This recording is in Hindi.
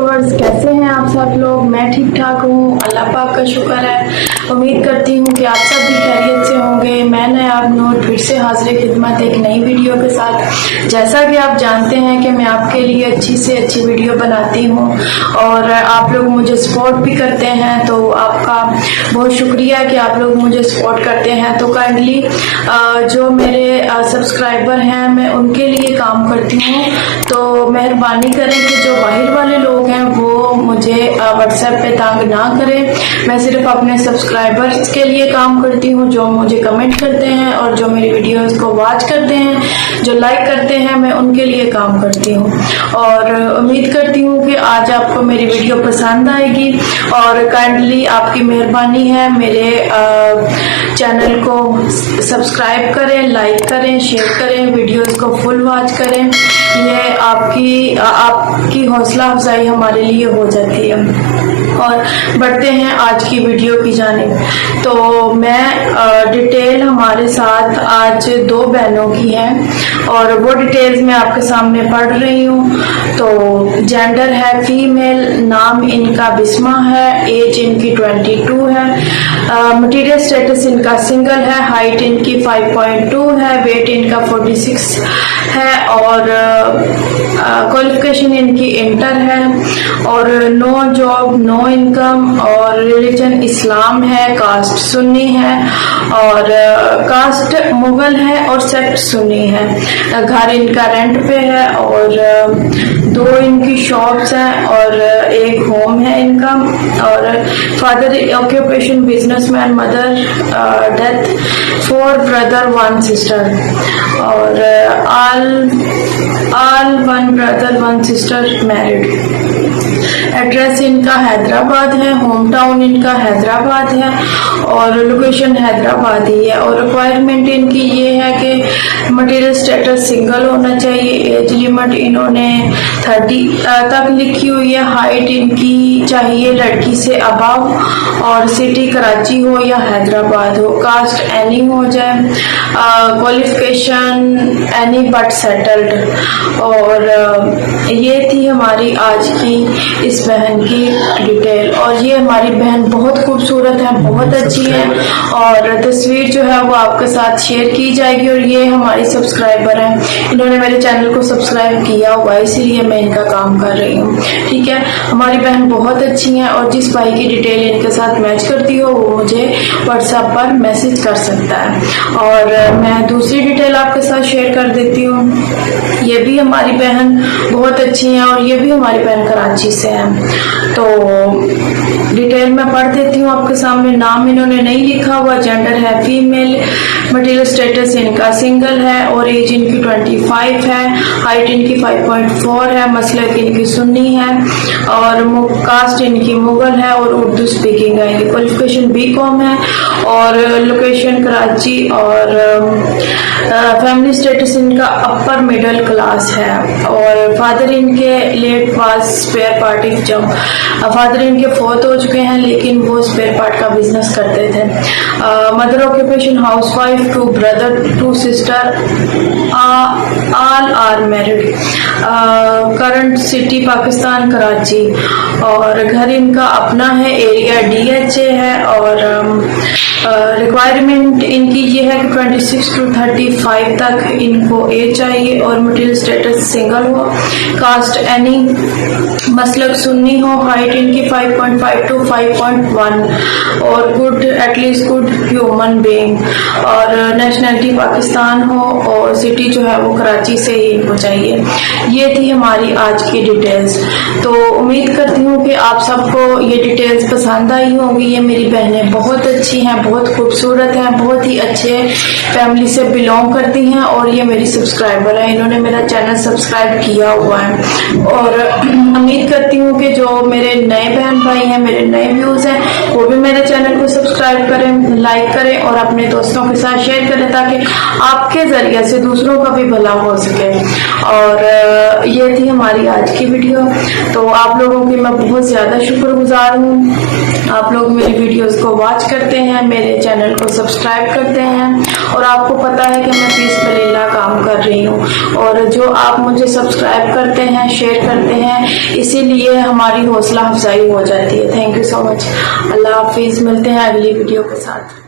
कैसे हैं आप सब लोग। मैं ठीक ठाक हूँ, अल्लाह पाक का शुक्र है। उम्मीद करती हूँ कि आप सब भी खैरियत से होंगे। मैं नायाब नूर फिर से हाजिर खिदमत एक नई वीडियो के साथ। जैसा कि आप जानते हैं कि मैं आपके लिए अच्छी से अच्छी वीडियो बनाती हूँ और आप लोग मुझे सपोर्ट भी करते हैं, तो आपका बहुत शुक्रिया कि आप लोग मुझे सपोर्ट करते हैं। तो काइंडली जो मेरे सब्सक्राइबर हैं मैं उनके लिए काम करती हूँ, तो मेहरबानी करें कि जो बाहर वाले लोग हैं वो मुझे व्हाट्सएप पे तंग ना करें। मैं सिर्फ अपने सब्सक्राइबर्स के लिए काम करती हूँ, जो मुझे कमेंट करते हैं और जो मेरी वीडियोस को वॉच करते हैं, जो लाइक करते हैं, मैं उनके लिए काम करती हूँ। और उम्मीद करती हूँ कि आज आपको मेरी वीडियो पसंद आएगी और काइंडली आपकी मेहरबानी है मेरे चैनल को सब्सक्राइब करें, लाइक करें, शेयर करें, वीडियोस को फुल वॉच करें। ये आपकी हौसला अफजाई हमारे लिए हो जाती है। और बढ़ते हैं आज की वीडियो की जानिब। तो मैं डिटेल हमारे साथ आज दो बहनों की है और वो डिटेल्स मैं आपके सामने पढ़ रही हूँ। तो जेंडर है फीमेल, नाम इनका बिस्मा है, एज इनकी 22 है, मटेरियल स्टेटस इनका सिंगल है, हाइट इनकी 5.2 है, वेट इनका 46 है और क्वालिफिकेशन इनकी इंटर है और नो जॉब, नो इनकम और रिलीजन इस्लाम है, कास्ट सुन्नी है और कास्ट मुगल है और सेक्ट सुन्नी है। घर इनका रेंट पे है और दो इनकी शॉप्स हैं और एक होम है इनका। और father occupation businessman, mother death, 4 brother 1 sister और all 1 brother 1 sister married. Address इनका हैदराबाद है, होम टाउन इनका हैदराबाद है और लोकेशन हैदराबाद ही है। और रिक्वायरमेंट इनकी ये है कि मटेरियल स्टेटस सिंगल होना चाहिए, एज लिमिट इन्होंने 30 तक लिखी हुई है, हाइट इनकी चाहिए लड़की से अबव और सिटी कराची हो या हैदराबाद हो, कास्ट एनी हो जाए, क्वालिफिकेशन एनी बट सेटल्ड। और ये थी हमारी आज की इस बहन की डिटेल। और ये हमारी बहन बहुत खूबसूरत है, बहुत अच्छी है और तस्वीर जो है वो आपके साथ शेयर की जाएगी। और ये हमारी सब्सक्राइबर हैं, इन्होंने मेरे चैनल को सब्सक्राइब किया हुआ है, इसीलिए मैं इनका काम कर रही हूँ। ठीक है, हमारी बहन बहुत अच्छी है और जिस भाई की डिटेल इनके साथ मैच करती हो वो मुझे व्हाट्सएप पर मैसेज कर सकता है। और मैं दूसरी डिटेल आपके साथ शेयर कर देती हूँ। ये भी हमारी बहन बहुत अच्छी है और ये भी हमारी बहन कराची से है। तो डिटेल मैं पढ़ देती हूँ आपके सामने। नाम इन्होंने नहीं लिखा हुआ, जेंडर है फीमेल, मटेरियल स्टेटस इनका सिंगल है और एज इनकी 25 है, हाइट इनकी 5.4 है, मसलक इनकी सुन्नी है और कास्ट इनकी मुगल है और उर्दू स्पीकिंग है। क्वालिफिकेशन बीकॉम है और लोकेशन कराची और फैमिली स्टेटस इनका अपर मिडिल क्लास है। और फादर इनके लेट पास स्पेयर पार्ट जब फादर इनके फौत हो चुके हैं लेकिन वो स्पेयर पार्ट का बिजनेस करते थे। Mother occupation housewife, 2 brother 2 sister, all are married. Current city Pakistan Karachi और घर इनका अपना है, एरिया DHA है और रिक्वायरमेंट इनकी ये है कि 26 to 35 तक इनको एज चाहिए और मटेरियल स्टेटस सिंगल हो, कास्ट एनी, मसलक सुन्नी हो, हाइट इनकी 5.5 to 5.1 और good at least good human being और नेशनलिटी पाकिस्तान हो और सिटी जो है वो कराची से ही इनको चाहिए। ये थी हमारी आज की डिटेल्स। तो उम्मीद करती हूँ कि आप सबको ये डिटेल्स पसंद आई होंगी। ये मेरी बहनें बहुत अच्छी हैं, बहुत खूबसूरत हैं, बहुत ही अच्छे फैमिली से बिलोंग करती हैं और ये मेरी सब्सक्राइबर है, इन्होंने मेरा चैनल सब्सक्राइब किया हुआ है। और उम्मीद करती हूँ कि जो मेरे नए बहन भाई हैं, मेरे नए व्यूज हैं, वो भी मेरे चैनल को सब्सक्राइब करें, लाइक करें और अपने दोस्तों के साथ शेयर करें ताकि आपके जरिए से दूसरों का भी भला हो सके। और ये थी हमारी आज की वीडियो। तो आप आप लोगों की मैं बहुत ज़्यादा शुक्रगुजार हूँ। आप लोग मेरी वीडियोस को वॉच करते हैं, मेरे चैनल को सब्सक्राइब करते हैं और आपको पता है कि मैं फीसबिलिल्लाह काम कर रही हूँ। और जो आप मुझे सब्सक्राइब करते हैं, शेयर करते हैं, इसीलिए हमारी हौसला अफजाई हो जाती है। Thank you so much. अल्लाह हाफिज़। मिलते हैं अगली वीडियो के साथ।